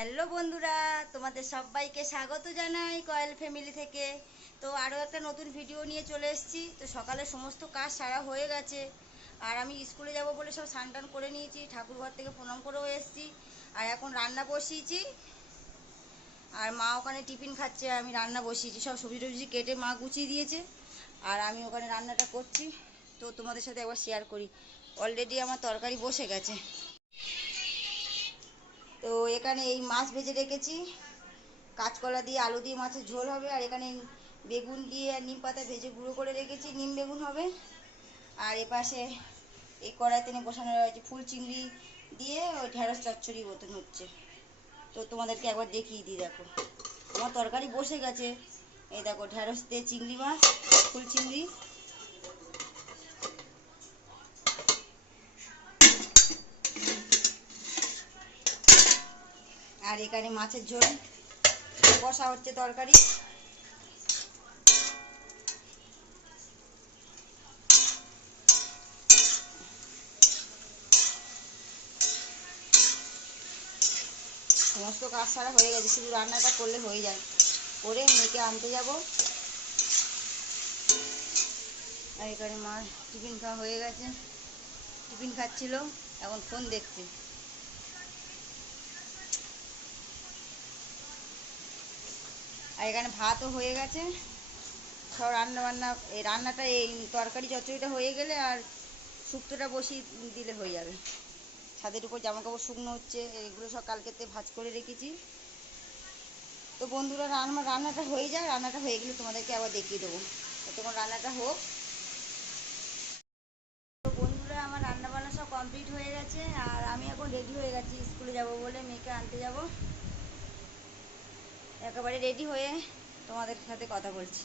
Hello বন্ধুরা, তোমাদের সবাইকে স্বাগত জানাই কয়েল ফ্যামিলি থেকে। তো আরও একটা নতুন ভিডিও নিয়ে চলে এসেছি। তো সকালে সমস্ত কাজ সারা হয়ে গেছে। আর আমি স্কুলে যাব বলে সব স্নান করে নিয়েছি ঠাকুর ঘর থেকে প্রণাম করেও এসেছি। আর এখন রান্না বসিয়েছি। আর মা ওখানে টিফিন খাচ্ছে, আমি রান্না বসিয়েছি। সব সবজি টবজি কেটে মা গুছিয়ে দিয়েছে। আর আমি ওখানে রান্নাটা করছি। তো তোমাদের সাথে একবার শেয়ার করি। অলরেডি আমার তরকারি বসে গেছে। তো এখানে এই মাছ ভেজে রেখেছি। কাঁচকলা দিয়ে আলু দিয়ে মাছের ঝোল হবে, আর এখানে বেগুন দিয়ে আর নিম পাতা ভেজে গুঁড়ো করে রেখেছি, নিম বেগুন হবে। আর এপাশে এই কড়াই তেনে বসানো রয়েছে ফুল চিংড়ি দিয়ে ওই ঢেঁড়স চচ্চড়ি মতন হচ্ছে। তো তোমাদেরকে একবার দেখিয়ে দিই, দেখো। আমার তরকারি বসে গেছে। এই দেখো, ঢেঁড়স দিয়ে চিংড়ি মাছ, ফুল চিংড়ি। আর এখানে মাছের ঝোল, কষা হচ্ছে তরকারি। সমস্ত কাজ সারা হয়ে গেছে, শুধু রান্নাটা করলে হয়ে যায়। করে মেয়েকে আনতে যাব। আর এখানে মা টিফিন খাওয়া হয়ে গেছে। টিফিন খাচ্ছিল, এখন ফোন দেখছে। আর এখানে ভাতও হয়ে গেছে। সব রান্না বান্না এই রান্নাটা এই তরকারি চচ্চড়িটা হয়ে গেলে আর শুক্তোটা বসিয়ে দিলে হয়ে যাবে। ছাদের উপর জামা কাপড় শুকনো হচ্ছে, এগুলো সব কালকেতে ভাজ করে রেখেছি। তো বন্ধুরা, রান্না, রান্নাটা হয়ে যায় রান্নাটা হয়ে গেলে তোমাদেরকে আবার দেখিয়ে দেবো। তখন রান্নাটা হোক। তো বন্ধুরা, আমার রান্না বান্না সব কমপ্লিট হয়ে গেছে, আর আমি এখন রেডি হয়ে গেছি, স্কুলে যাব বলে মেয়েকে আনতে যাব। একেবারে রেডি হয়ে তোমাদের সাথে কথা বলছি।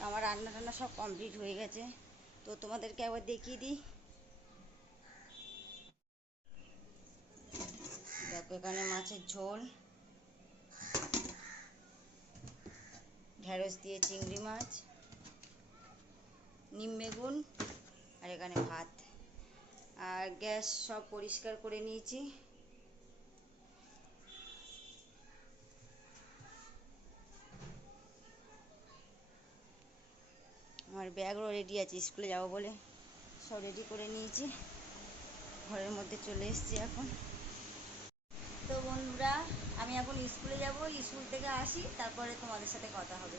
আমার রান্না টান্না সব কমপ্লিট হয়ে গেছে। তো তোমাদেরকে একবার দেখিয়ে দিই। দেখো, এখানে মাছের ঝোল। ঢেঁড়স দিয়ে চিংড়ি মাছ। নিম বেগুন আর এখানে ভাত। আর গ্যাস সব পরিষ্কার করে নিয়েছি। আমার ব্যাগও রেডি আছে, স্কুলে যাব বলে। সব রেডি করে নিয়েছি। ঘরের মধ্যে চলে এসেছি এখন। তো বন্ধুরা, আমি এখন স্কুলে যাব, স্কুল থেকে আসি, তারপরে তোমাদের সাথে কথা হবে।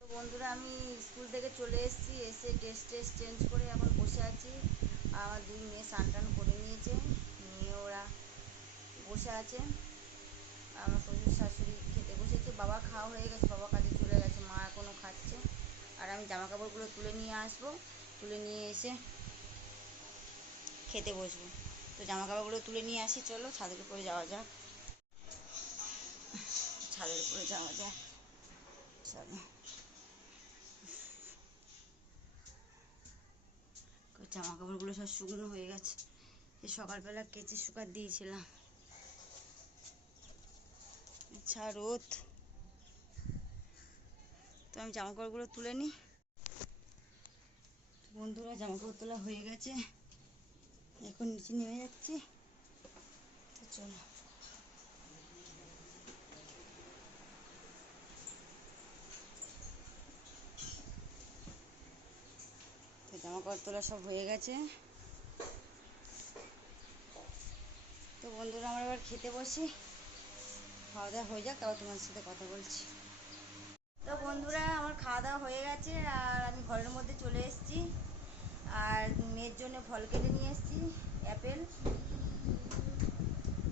তো বন্ধুরা, আমি স্কুল থেকে চলে এসেছি, এসে ড্রেস ট্রেস চেঞ্জ করে এখন বসে আছি। আর আমার দুই মেয়ে স্নান টান করে নিয়েছে, নিয়ে ওরা বসে আছে। আর আমার শ্বশুর শাশুড়ি খেতে বসেছে বাবা খাওয়া হয়ে গেছে, বাবা কাজে চলে গেছে, মা এখনও খাচ্ছে। আর আমি জামা কাপড়গুলো তুলে নিয়ে আসব, তুলে নিয়ে এসে খেতে বসবো। তো জামা কাপড়গুলো তুলে নিয়ে আসি, চলো ছাদের উপরে যাওয়া যাক। ছাদের উপরে যাওয়া যাক। চলো। জামা কাপড়গুলো সব শুকনো হয়ে গেছে। সকালবেলা কেচে শুকার দিয়েছিলাম। আচ্ছা রোদ। তো আমি জামা কাপড়গুলো তুলে নিই। বন্ধুরা জামা কাপড় তোলা হয়ে গেছে। এখন নিচে নেমে যাচ্ছি। তো চলো। তো জামা কাপড় তোলা সব হয়ে গেছে। তো বন্ধুরা, আমরা এবার খেতে বসি। খাওয়া দাওয়া হয়ে যাক, তারপর তোমার সাথে কথা বলছি। তো বন্ধুরা, আমার খাওয়া দাওয়া হয়ে গেছে, আর আমি ঘরের মধ্যে চলে এসেছি। আর মেয়ের জন্য ফল কেটে নিয়ে এসেছি, অ্যাপেল।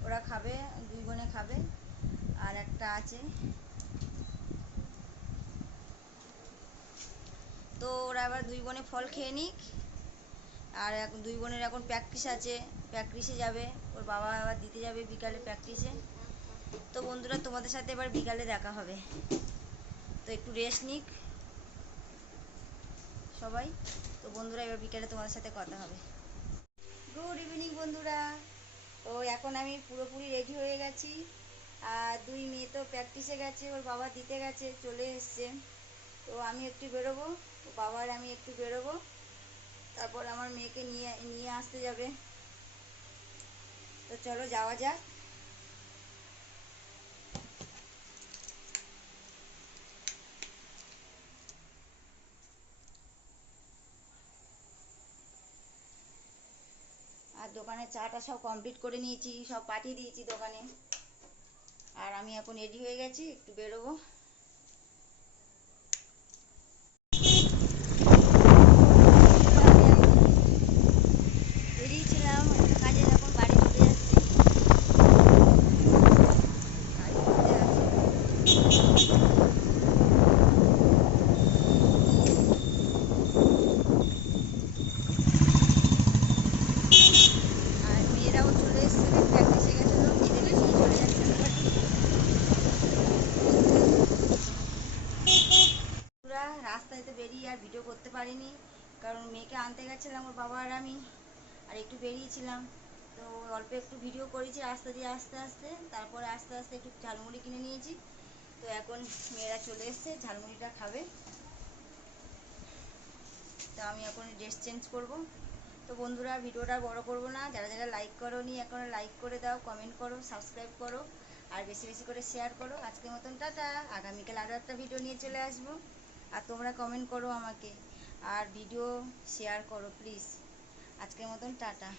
ওরা খাবে, দুই বোনে খাবে, আর একটা আছে। তো ওরা আবার দুই বোনে ফল খেয়ে নিক, আর এখন দুই বোনের এখন প্র্যাকটিস আছে। প্র্যাকটিসে যাবে, ওর বাবা আবার দিতে যাবে বিকালে প্র্যাকটিসে তো বন্ধুরা, তোমাদের সাথে এবার বিকালে দেখা হবে। তো একটু রেস্ট নিক। সবাই, তো বন্ধুরা, এবার বিকালে তোমাদের সাথে কথা হবে। গুড ইভিনিং বন্ধুরা। তো এখন আমি পুরোপুরি রেডি হয়ে গেছি। আর দুই মেয়ে তো প্র্যাকটিসে গেছে, ওর বাবা দিতে গেছে, চলে এসছে। তো আমি একটু বেরোবো। বাবার আমি একটু বেরোবো। তারপর আমার মেয়েকে নিয়ে নিয়ে আসতে যাবে। তো চলো যাওয়া যাক আর দোকানে চাটা সব কমপ্লিট করে নিয়েছি, সব পাঠিয়ে দিয়েছি দোকানে। আর আমি এখন রেডি হয়ে গেছি, একটু বেরোবো বেরিয়েছিলাম একটা কাজে এখন বাড়ি চলে যাচ্ছি কাজে চলে যাচ্ছি। আর মেয়েরাও চলে এসছে প্র্যাকটিসে গেছিল এদের নিয়ে চলে যাচ্ছে পুরা রাস্তায় তো বেরিয়ে আর ভিডিও করতে পারিনি। কারণ মেয়েকে আনতে গেছিলাম ওর বাবা আর আমি, আর একটু বেরিয়েছিলাম। তো অল্প একটু ভিডিও করেছি রাস্তা দিয়ে আস্তে আস্তে, তারপরে আস্তে আস্তে একটু ঝালমুড়ি কিনে নিয়েছি। তো এখন মেয়েরা চলে এসছে, ঝালমুড়িটা খাবে। তো আমি এখন ড্রেস চেঞ্জ করব। তো বন্ধুরা, ভিডিওটা বড় করব না। যারা যারা লাইক করো নি এখন লাইক করে দাও কমেন্ট করো সাবস্ক্রাইব করো, আর বেশি বেশি করে শেয়ার করো। আজকের মতন টাটা। আগামীকাল আরও একটা ভিডিও নিয়ে চলে আসব। আর তোমরা কমেন্ট করো আমাকে। আর ভিডিও শেয়ার করো প্লিজ আজকের মতন টাটা।